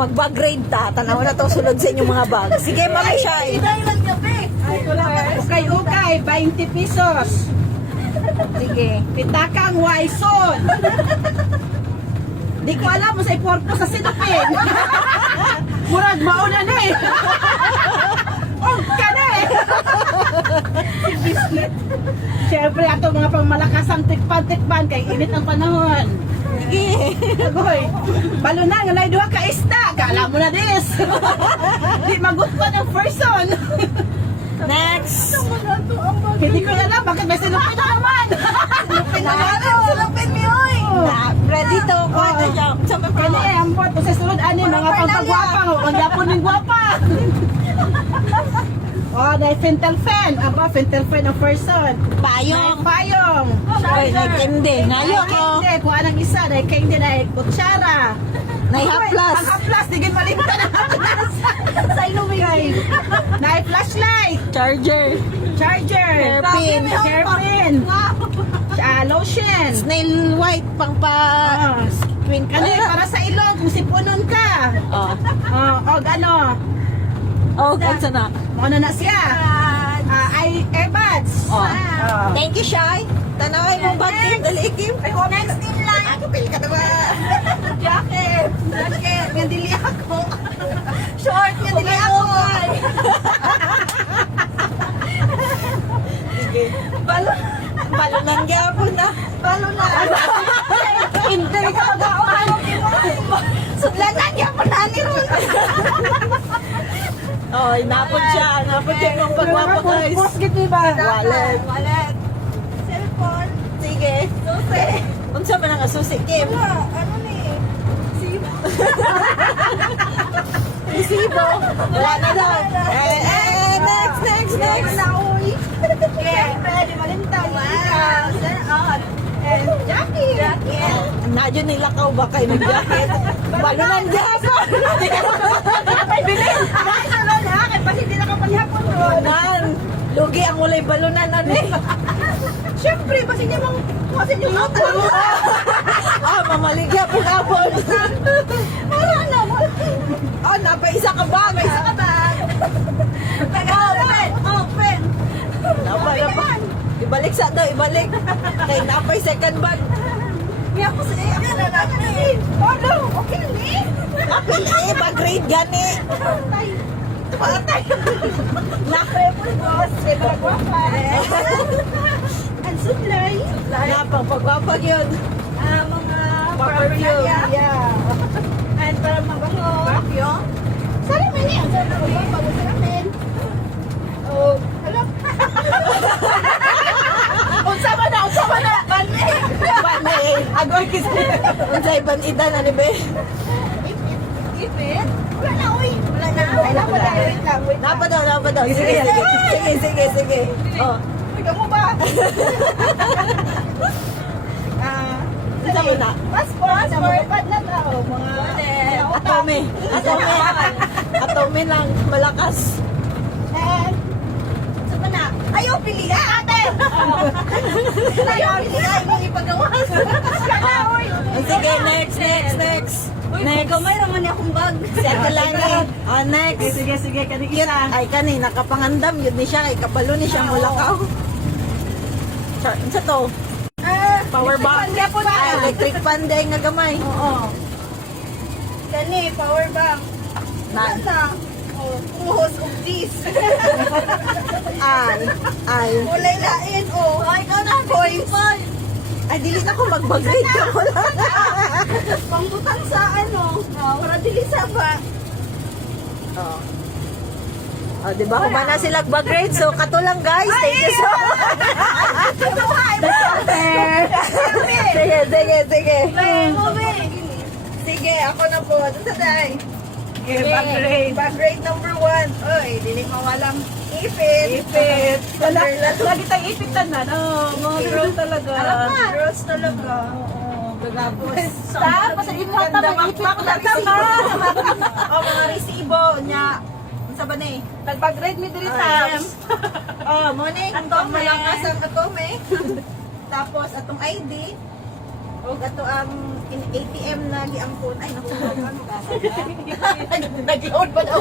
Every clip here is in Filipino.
mag-bag raid ta. Tanaw na to sulod sa inyong mga bag. Sige, Mami Shai. Ukay-ukay, 20 pesos. Sige. Pitakang Waison. Di ko alam mo sa iporto sa sinupin. Murag mauna na eh. Oh, ka na eh. Siyempre, ato mga pangmalakasang tikpan-tikpan kay init ang panahon. Sige. Agoy, balo na nga duha ka ista. Kala mo na dis. Di magut pa ng person. Next. Hindi ko alam bakit may sinupin na naman. Sulupin mi oy. Na, ready to. Kuha siya. Sa mga Kani eh, ang porto sa sulod ani mga pagpagwapa. Ang yapon ng gwapa. Oh, dahil Fintelfen. Aba, Fintelfen ang person. payong. Payong. Oy, nagkindi. Nayo ko. Hindi, kung anong isa. Dahil kayo hindi dahil kutsara. Naihaplas. Ang haplas, di gin malimtan ang haplas. Sa ilumigay. Dahil flashlight. Charger. Charger. Hairpin. Hairpin. Lotion. Snail white pang pa... Ah. Twin Ano yun, para sa ilong, kung sipunon ka. Oh. Og ano, Oh, kansa na. ano na siya? Ay, earbuds. Oh. Ah. Thank you, Shai. Tanaway mo ba? Dali, Kim. Next in line. Ako, pili ka na ba? Jacket. Jacket. Nga dili ako. Short. Nga dili ako. Sige. Balunan gyapon na. Balunan. Hindi ka mag-aon. Sudlanan gyapon na ni Ron. Oh, napod siya. Napod siya ng pagwapo, guys. Basket ba? Wallet. Wallet. Cellphone. Sige. Susi. Unsa man ang asusi, Kim? Ano ni? Sibo. Resibo. Wala na daw. Next. Yeah, pwede malintaw. Wow. And Jackie. Nadyo nila ka ba kayo mag-jacket? Balunan gyapon. Ay, bilin. Bakit na lang ha? Kasi hindi nakapaghapon ron. Nan, lugi ang ulay balunan ani. Siyempre, kasi niya mang kasi niya mga Mamaligya po kapon. Para na mo. Napaisa ka ba? Isa ka ba? Open. Napa. Ibalik sa daw, ibalik. Kay napay second bag. May ako sa iya. Oh no, okay ni. Apil pag-grade gani. Patay. Lakay po boss. Diba guwapa? Ang suplay. Napang pagwapag yun. Mga Perfume. Yeah. And para mabango. Perfume? Sana man yan. Sana man yan. Bago sa amin. Oh, alam. Unsa man na. Bani. Agoy kis. Unsay banidan ani be? Ipit? Wala na, uy. Wala na. Wait lang. Napa daw. Sige. Oh. Ikaw mo ba? Isa mo na. Passport. Pad na tao. Mga Atome lang malakas. And, sa pa na? Ayaw pili ka, ate! Ayaw pili ka, yung ipagawas. Sana, uy! Sige, next. Next. Kamay naman niya akong bag. Si Ate Lani. Next. Sige, kanig Cute. Ay, kani, nakapangandam. Yun ni siya. Kay kabalo ni siya mulakaw. Sa to? Power bank. Electric pan day nga gamay. Oo. Kani, power bank. Na. Puhos of this. Ay. Kulay lain, oh. Ay, ikaw na, boys. Ay, dili na ko mag-bag-rate ka mo lang. Pangbutan sa ano, para dili sa ba. Oh. Oh, di ba? Kung ba na sila bag-rate? So, kato lang guys. Thank you so much. Sige. Sige, ako na po. Doon sa day. Okay, bag grade number 1. Oy, dili mawalang ipit. Lagi tayong ipitan na. No, mga girl talaga. Girls talaga. Gagapos. Tapos, mo ipit ko na tama. O, mga resibo niya. Sa ba ni? Nag-bag-grade mi diri times. Oh, morning. Atong malakas ang atome. Tapos, atong ID. O gato ang in ATM na giangkon. Ay, naku, ano ka? Nag-load pa daw.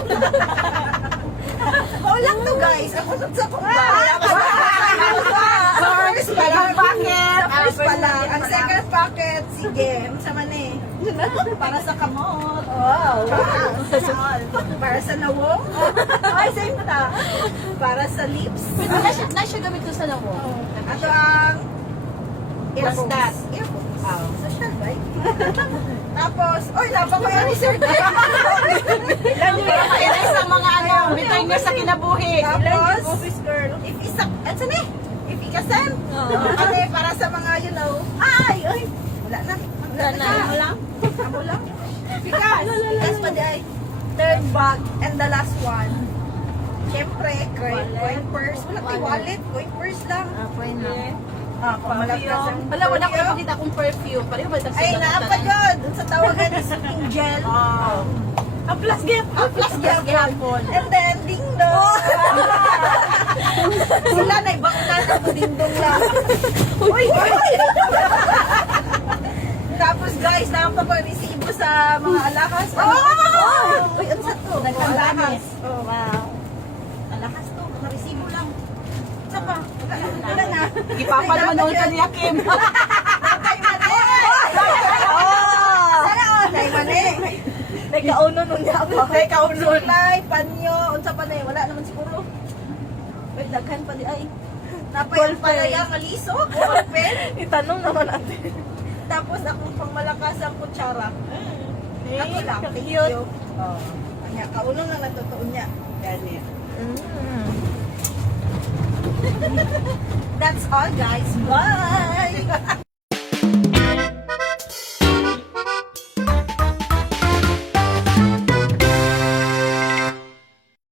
Oo lang to guys. Ako sa kumba. First pa lang. First pa lang. Ang second packet, sige. Sa mani. Para sa kamot. Wow. Para sa nawong. Ay, same ta. Para sa lips. Na siya gamit ko sa lawo. Ato ang What's that? Earphones. Social bike. Tapos, oy, napang may research. Kaya sa mga ano, bitay niya sa kinabuhi. Tapos, office girl. If isak, at saan eh? If ikasan. Okay, para sa mga, you know. Ay, ay. Wala na. Wala na. Amo lang. Amo lang. Bigas. Bigas pa di ay. Third bag. And the last one. Siyempre, coin purse. Wala kay wallet. Coin purse lang. Fine na. Pamalakas ang Wala, wala ko perfume. makita akong perfume. Pareho ba ito Ay, naapa yun. Dun sa tawagan ni Sweet Gel. Ang plus gift. Ang plus gel hapon. And then, ding dong. Sila na ibanglan ako ding dong lang. Uy! Tapos guys, nakapapag-resibo sa mga alahas. Uy, ano sa to? Alahas. Oh, wow. Alahas to, na-resibo lang. Isa pa. Wala na. Ipapa naman noon ka niya, Kim. Nakay mani! Sana o, nakay mani! Nagkauno nun niya ako. Suklay, panyo, unsa pa na eh, wala naman siguro. Wait, daghan pa di ay. Napayang palaya, maliso, open. Itanong naman natin. Tapos akong pangmalakas ang kutsara. Ako lang, thank cute. you. Oh. Kanya, kaunong lang natutuon niya. Ganyan. That's all guys. Bye!